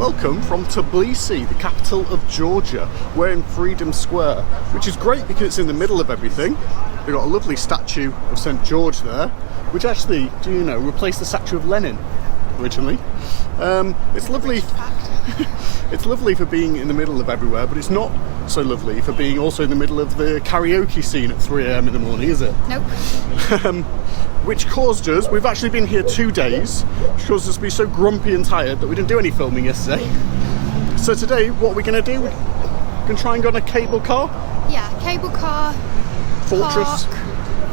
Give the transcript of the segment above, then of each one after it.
Welcome from Tbilisi, the capital of Georgia. We're in Freedom Square, which is great because it's in the middle of everything. They've got a lovely statue of St. George there, which actually, do you know, replaced the statue of Lenin originally. It's lovely. It's lovely for being in the middle of everywhere, but it's not so lovely for being also in the middle of the karaoke scene at 3 AM in the morning, is it? Nope. Which caused us, we've actually been here 2 days, which caused us to be so grumpy and tired that we didn't do any filming yesterday. So today, what we're going to do, we're going to try and go on a cable car. Yeah, cable car, Fortress. park,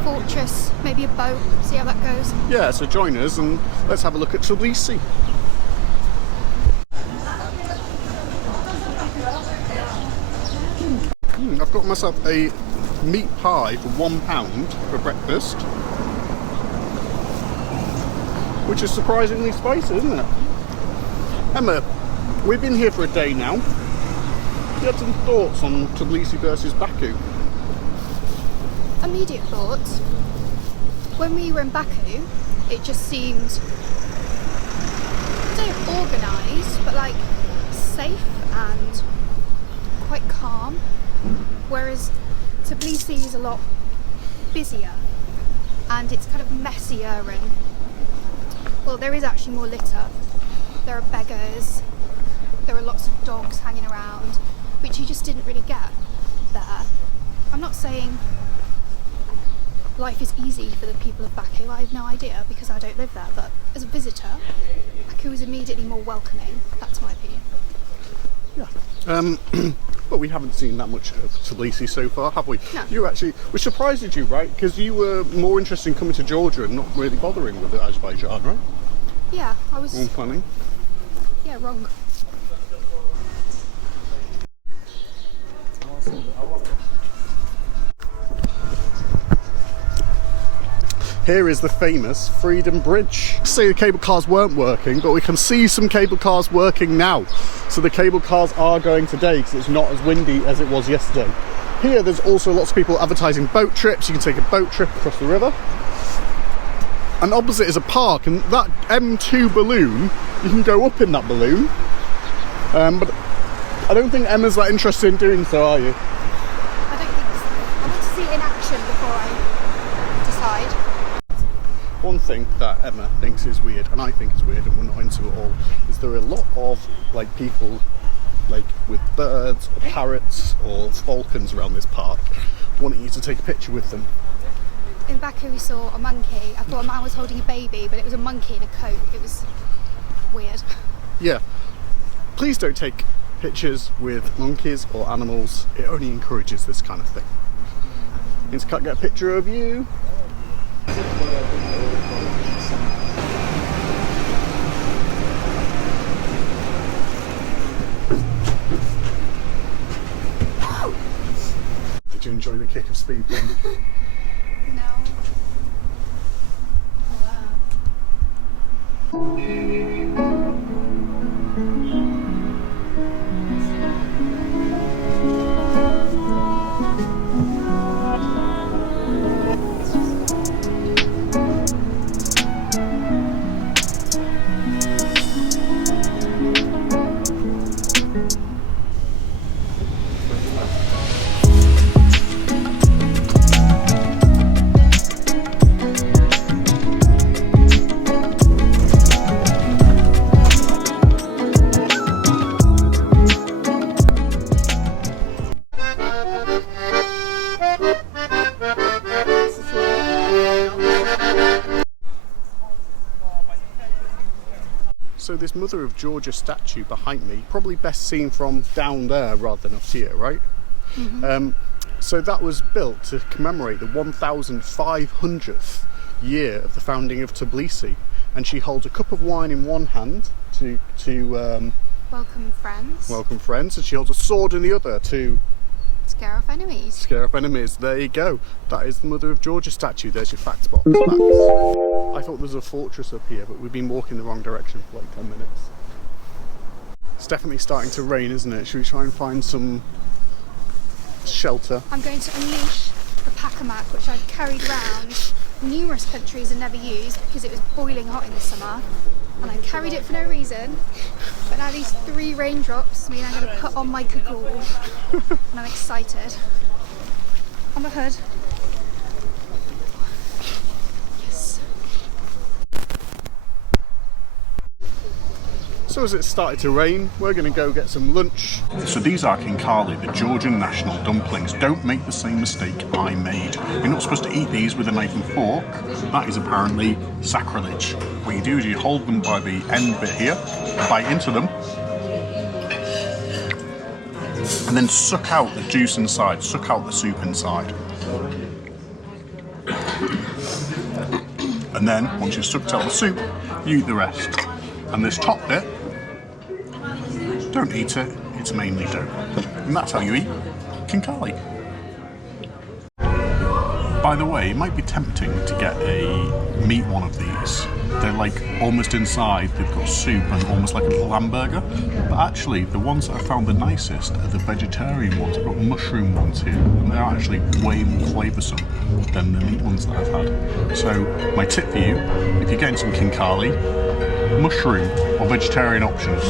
fortress, maybe a boat, see how that goes. Yeah, so join us and let's have a look at Tbilisi. I've got myself a meat pie for £1 for breakfast, which is surprisingly spicy, isn't it? Emma, we've been here for a day now. You had some thoughts on Tbilisi versus Baku? Immediate thoughts. When we were in Baku, it just seemed, I don't know, organised, but like safe and quite calm. Whereas Tbilisi is a lot busier and it's kind of messier and, well, there is actually more litter. There are beggars, there are lots of dogs hanging around, which you just didn't really get there. I'm not saying life is easy for the people of Baku, I have no idea because I don't live there, but as a visitor, Baku is immediately more welcoming, that's my opinion. Yeah. But we haven't seen that much of Tbilisi so far, have we? No. You actually, which surprises you, right? Because you were more interested in coming to Georgia and not really bothering with Azerbaijan, right? Yeah, I was... Wrong planning. Yeah, wrong. Here is the famous Freedom Bridge. Say the cable cars weren't working, but we can see some cable cars working now. So the cable cars are going today because it's not as windy as it was yesterday. Here there's also lots of people advertising boat trips. You can take a boat trip across the river. And opposite is a park, and that M2 balloon, you can go up in that balloon. But I don't think Emma's that interested in doing so, are you? I don't think so. I want to see it in action before I decide. One thing that Emma thinks is weird, and I think is weird, and we're not into it all, is there are a lot of like people like with birds or parrots or falcons around this park wanting you to take a picture with them. In Baku we saw a monkey. I thought a man was holding a baby, but it was a monkey in a coat. It was weird. Yeah. Please don't take pictures with monkeys or animals. It only encourages this kind of thing. Means I can't get a picture of you. Did you enjoy the kick of speed then? No. So this Mother of Georgia statue behind me, probably best seen from down there rather than up here, right? Mm-hmm. So that was built to commemorate the 1500th year of the founding of Tbilisi, and she holds a cup of wine in one hand to Welcome friends. welcome friends, and she holds a sword in the other to Scare off enemies. scare off enemies. There you go. That is the Mother of Georgia statue. There's your facts box. Facts. I thought there was a fortress up here, but we've been walking the wrong direction for like 10 minutes. It's definitely starting to rain, isn't it? Should we try and find some shelter? I'm going to unleash the pack-a-mac, which I've carried around numerous countries and never used because it was boiling hot in the summer. and I carried it for no reason. But now these 3 raindrops mean I'm going to put on my Picul, and I'm excited. On the hood. Yes. So as it started to rain, we're going to go get some lunch. So these are Kinkali, the Georgian national dumplings. Don't make the same mistake I made. You're not supposed to eat these with a knife and fork. That is apparently sacrilege. What you do is you hold them by the end bit here, bite into them, and then suck out the juice inside, suck out the soup inside. And then, once you've sucked out the soup, you eat the rest. And this top bit, don't eat it, it's mainly dough. And that's how you eat Kinkali. By the way, it might be tempting to get a meat one of these. They're like almost inside, they've got soup and almost like a little hamburger. But actually, the ones that I found the nicest are the vegetarian ones. I've got mushroom ones here, and they're actually way more flavoursome than the meat ones that I've had. So, my tip for you, if you're getting some Kinkali, mushroom or vegetarian options.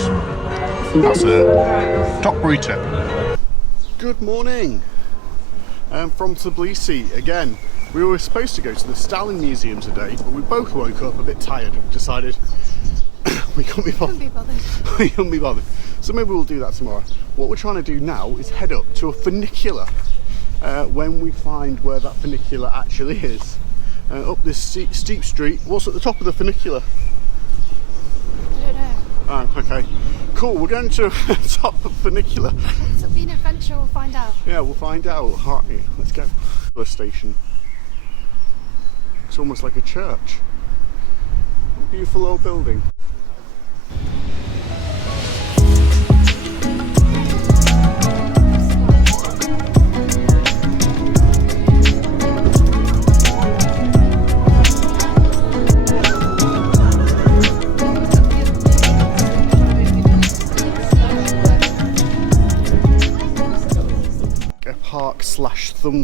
That's a top breed tip. Good morning. From Tbilisi again. We were supposed to go to the Stalin Museum today, but we both woke up a bit tired and decided we couldn't be bothered. We couldn't be bothered. So maybe we'll do that tomorrow. What we're trying to do now is head up to a funicular when we find where that funicular actually is. Up this steep street. What's at the top of the funicular? I don't know. Oh, okay. Cool, we're going to the top of the funicular. It'll be an adventure, we'll find out. Yeah, we'll find out. Alright, let's go. The station. It's almost like a church. A beautiful old building.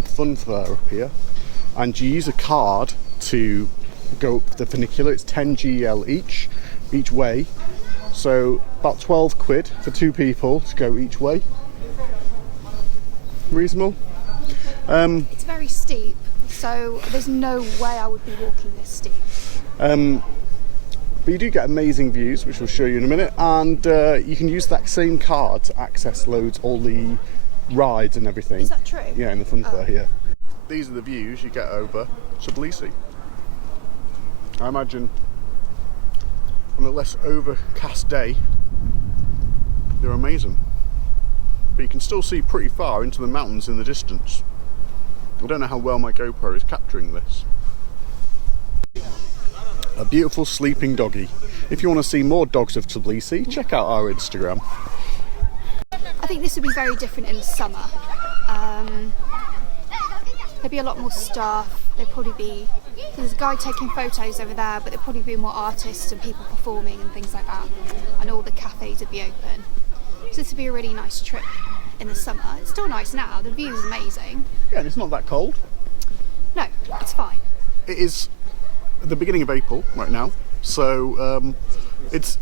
Fun fair up here, and you use a card to go up the funicular. It's 10 GL each way, so about 12 quid for 2 people to go each way. Reasonable. It's very steep, so there's no way I would be walking this steep. But you do get amazing views, which we'll show you in a minute, and you can use that same card to access all the rides and everything. Is that true? Yeah, in the fun fair here. These are the views you get over Tbilisi. I imagine on a less overcast day, they're amazing. But you can still see pretty far into the mountains in the distance. I don't know how well my GoPro is capturing this. A beautiful sleeping doggy. If you want to see more dogs of Tbilisi, check out our Instagram. I think this would be very different in the summer. There'd be a lot more staff. There's a guy taking photos over there, but there'd probably be more artists and people performing and things like that. And all the cafes would be open. So this would be a really nice trip in the summer. It's still nice now. The view is amazing. Yeah, and it's not that cold. No, it's fine. It is the beginning of April right now, so it's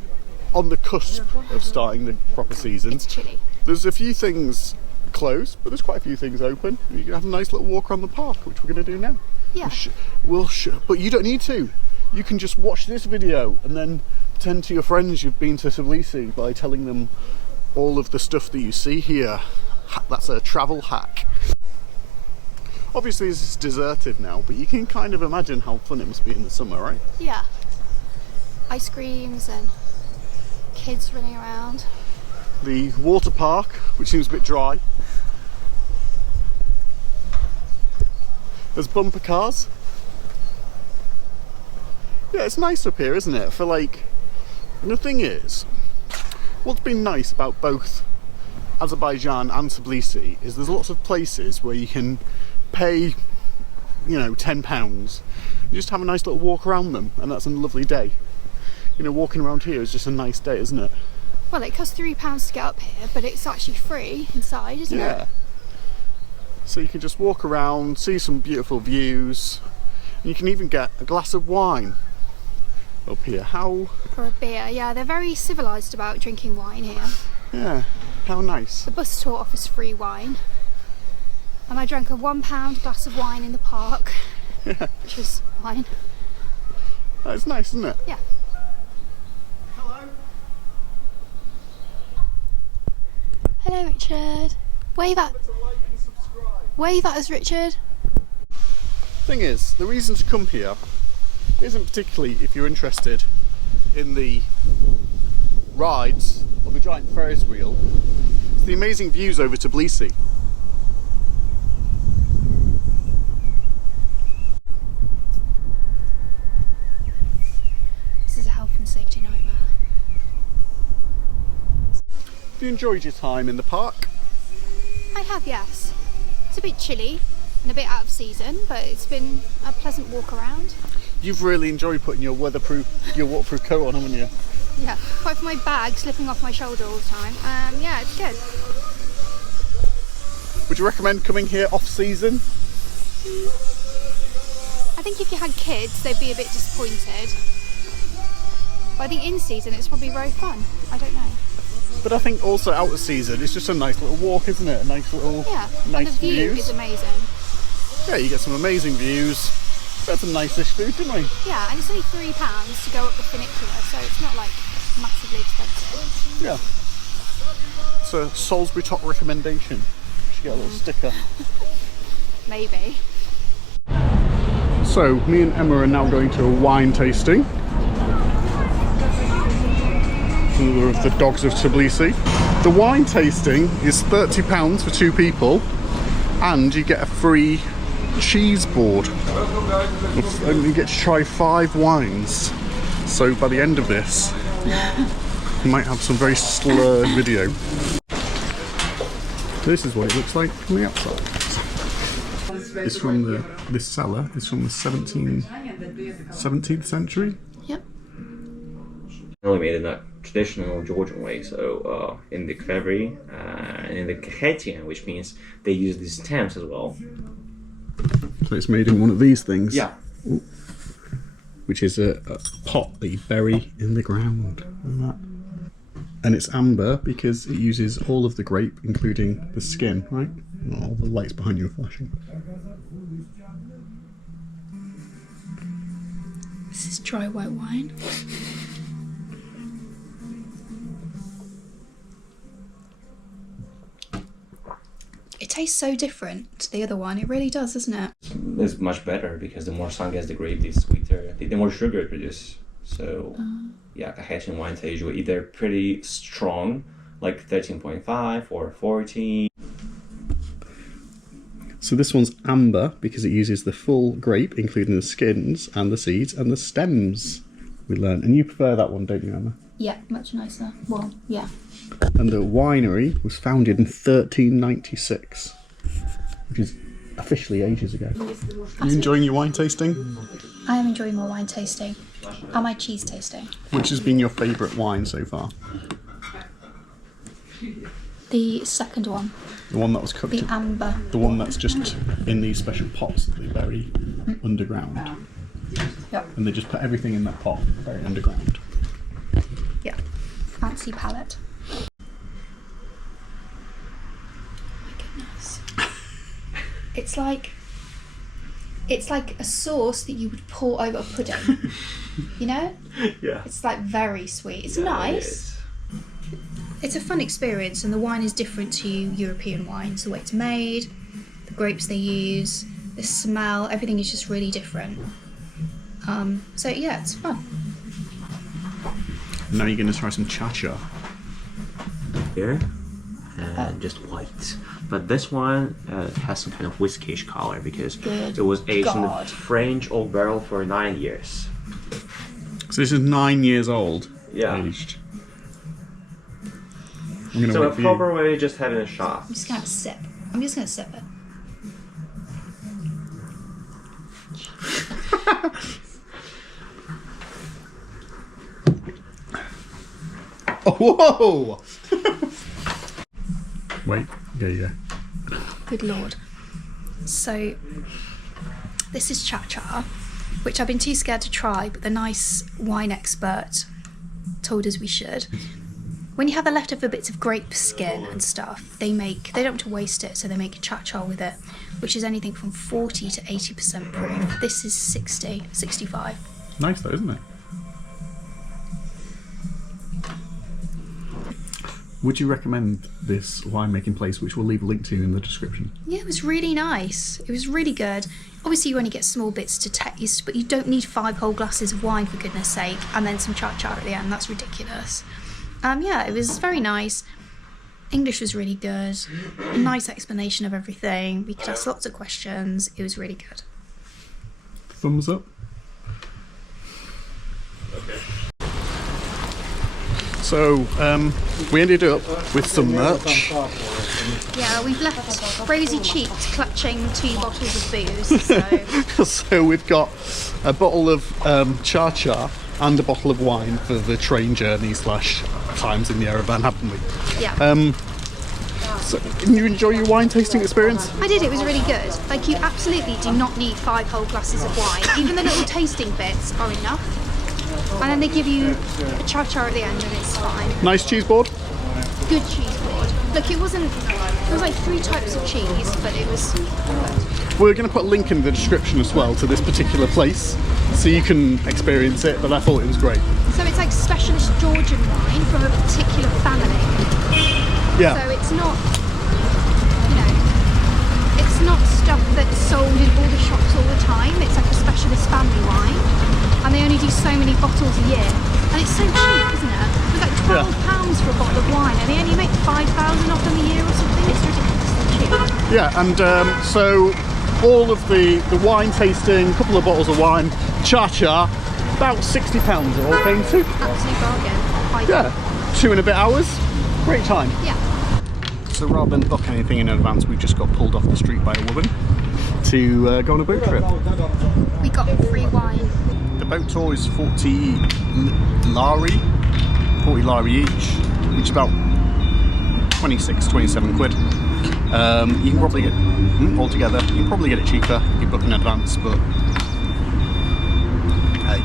on the cusp of starting the proper season. It's chilly. There's a few things closed, but there's quite a few things open. You can have a nice little walk around the park, which we're going to do now. Yeah. But you don't need to. You can just watch this video and then pretend to your friends you've been to Tbilisi by telling them all of the stuff that you see here. That's a travel hack. Obviously this is deserted now, but you can kind of imagine how fun it must be in the summer, right? Yeah. Ice creams and kids running around. The water park, which seems a bit dry. There's bumper cars. Yeah, it's nice up here, isn't it? And the thing is, what's been nice about both Azerbaijan and Tbilisi is there's lots of places where you can pay, £10 and just have a nice little walk around them, and that's a lovely day. Walking around here is just a nice day, isn't it? Well, it costs £3 to get up here, but it's actually free inside, isn't it? Yeah. So you can just walk around, see some beautiful views. You can even get a glass of wine up here. How? For a beer, yeah, they're very civilised about drinking wine here. Yeah, how nice. The bus tour offers free wine. And I drank a £1 glass of wine in the park, Yeah, which is fine. that's nice, isn't it? Yeah. Hello. Hello, Richard. Wave at us, Richard. Thing is, the reason to come here isn't particularly if you're interested in the rides or the giant Ferris wheel. It's the amazing views over Tbilisi. This is a health and safety nightmare. Have you enjoyed your time in the park? I have, yes. It's a bit chilly and a bit out of season, but it's been a pleasant walk around. You've really enjoyed putting your waterproof coat on, haven't you? Yeah, apart from my bag slipping off my shoulder all the time. Yeah, it's good. Would you recommend coming here off season? I think if you had kids, they'd be a bit disappointed. But I think in season, it's probably very fun. I don't know. But I think also out of season, it's just a nice little walk, isn't it? A nice little, Yeah, nice and the view views. is amazing. Yeah, you get some amazing views. We had some nice-ish food, didn't we? Yeah, and it's only £3 to go up the funicular, so it's not like massively expensive. Yeah. It's a Salisbury top recommendation. You should get a little sticker. Maybe. So, me and Emma are now going to a wine tasting. Another of the dogs of Tbilisi. The wine tasting is £30 for 2 people, and you get a free cheese board. And you get to try 5 wines. So by the end of this, you might have some very slurred video. This is what it looks like from the outside. It's from this cellar is from the 17th century. Yep. Only made in a traditional Georgian way, so in the Klaveri and in the Kakhetian, which means they use these stamps as well. So it's made in one of these things. Yeah. Which is a pot that you bury in the ground. Like that. And it's amber because it uses all of the grape, including the skin, right? All the lights behind you are flashing. This is dry white wine. It tastes so different to the other one. It really does, doesn't it? It's much better because the more sun gets the grape, the sweeter, the more sugar it produces. So, yeah, Kakhetian wines are usually either pretty strong, like 13.5 or 14. So this one's amber because it uses the full grape, including the skins and the seeds and the stems, we learned. And you prefer that one, don't you, Emma? Yeah, much nicer. Well, yeah. And the winery was founded in 1396, which is officially ages ago. Are you enjoying your wine tasting? I am enjoying my wine tasting and my cheese tasting. Which has been your favourite wine so far? The second one, The one that was cooked? the amber. The one that's just in these special pots that they bury underground. Yep. And they just put everything in that pot, very underground. Yeah. Fancy palette. My goodness. It's like a sauce that you would pour over a pudding. You know? Yeah. It's like very sweet. It's nice. It's a fun experience, and the wine is different to European wines. The way it's made, the grapes they use, the smell, everything is just really different. So yeah, it's fun. Now you're going to try some cha-cha. Here, and just white. But this one has some kind of whiskyish color because Good it was aged in the God. French oak barrel for 9 years. So this is 9 years old. Yeah. Aged. I'm going to So a wait for you. proper way, just having a shot. I'm just gonna have a sip. I'm just gonna sip it. Oh, whoa! Wait, there you go. Good lord. So this is cha-cha, which I've been too scared to try, but the nice wine expert told us we should. When you have the leftover bits of grape skin and stuff, they don't want to waste it, so they make a cha-cha with it, which is anything from 40 to 80% proof. This is 60, 65. Nice though, isn't it? Would you recommend this winemaking place, which we'll leave a link to in the description? Yeah, it was really nice. It was really good. Obviously you only get small bits to taste, but you don't need 5 whole glasses of wine, for goodness sake, and then some cha-cha at the end. That's ridiculous. Yeah, it was very nice. English was really good. A nice explanation of everything. We could ask lots of questions. It was really good. Thumbs up. So, we ended up with some merch. Yeah, we've left rosy cheeks clutching 2 bottles of booze, so... So we've got a bottle of cha-cha and a bottle of wine for the train journey / times in the Yerevan, haven't we? Yeah. So, didn't you enjoy your wine tasting experience? I did, it was really good. Like, you absolutely do not need 5 whole glasses of wine. Even the little tasting bits are enough. And then they give you a cha-cha at the end and it's fine. Nice cheese board? Good cheese board. Look, it was like 3 types of cheese, but it was good. We're going to put a link in the description as well to this particular place, so you can experience it, but I thought it was great. So it's like specialist Georgian wine from a particular family. Yeah. So it's not, it's not stuff that's sold in all the shops all the time. It's like a specialist family wine. And they only do so many bottles a year. And it's so cheap, isn't it? It's like £12 for a bottle of wine, and they only make 5,000 of them a year or something. It's ridiculously cheap. Yeah, and so all of the wine tasting, a couple of bottles of wine, cha-cha, about £60 it all came to. Absolute bargain. Yeah, 2 and a bit hours. Great time. Yeah. So rather than book anything in advance, we just got pulled off the street by a woman to go on a boat trip. We got free wine. The boat tour is 40 lari each, which is about 26, 27 quid. You can probably get, altogether, you can probably get it cheaper if you book in advance, but hey,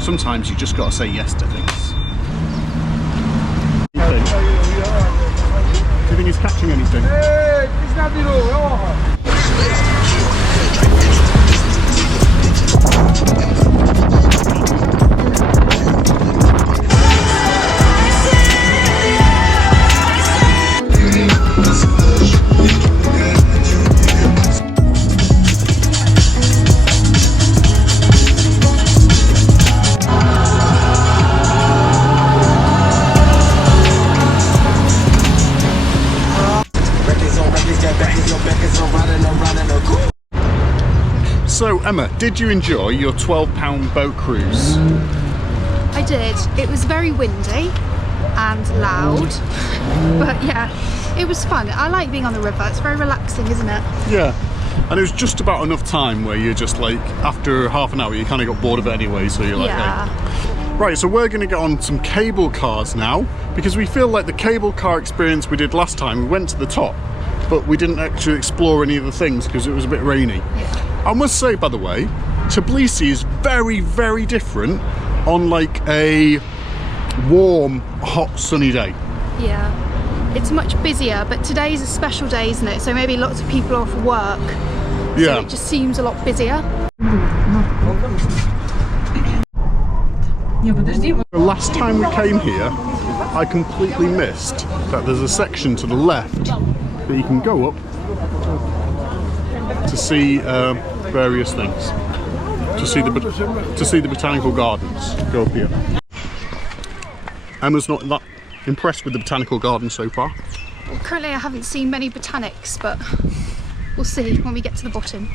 sometimes you just got to say yes to things. Do you think he's catching anything? So Emma, did you enjoy your £12 boat cruise? I did. It was very windy and loud, but yeah, it was fun. I like being on the river. It's very relaxing, isn't it? Yeah, and it was just about enough time where you're just like, after half an hour you kind of got bored of it anyway, so you're like, yeah. Hey. Right, so we're going to get on some cable cars now, because we feel like the cable car experience we did last time, we went to the top, but we didn't actually explore any of the things because it was a bit rainy. Yeah. I must say, by the way, Tbilisi is very, very different on like a warm, hot, sunny day. Yeah, it's much busier, but today's a special day, isn't it? So maybe lots of people are off work, Yeah. so it just seems a lot busier. The last time we came here, I completely missed that there's a section to the left that you can go up to see various things. To see the botanical gardens. Go up here. Emma's not that impressed with the botanical garden so far. Well, currently I haven't seen many botanics, but we'll see when we get to the bottom.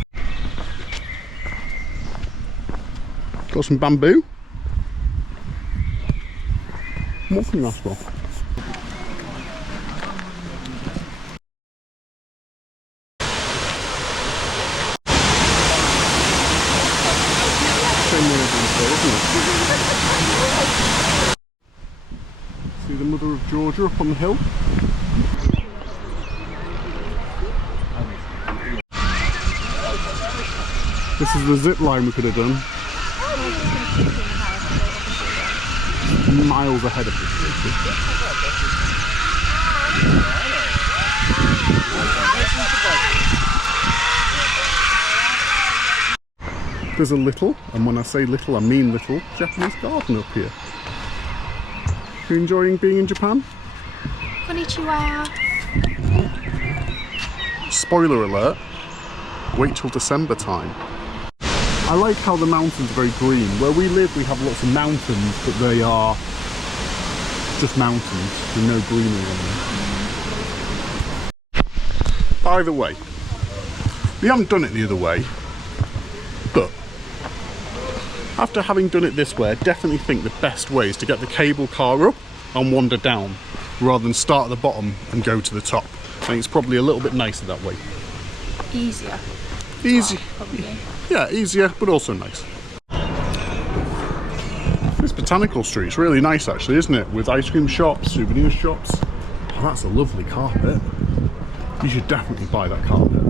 Got some bamboo. What can you ask for? See the mother of Georgia up on the hill? This is the zip line we could have done. miles ahead of us. There's a little, and when I say little, I mean little, Japanese garden up here. You enjoying being in Japan? Konnichiwa. Spoiler alert, wait till December time. I like how the mountains are very green. Where we live we have lots of mountains, but they are just mountains with no greenery on them. By the way, we haven't done it the other way, but after having done it this way, I definitely think the best way is to get the cable car up and wander down, rather than start at the bottom and go to the top. I think it's probably a little bit nicer that way. Easier. Easy. Probably. Yeah, easier, but also nice. This botanical street's really nice actually, isn't it? With ice cream shops, souvenir shops. Oh, that's a lovely carpet. You should definitely buy that carpet.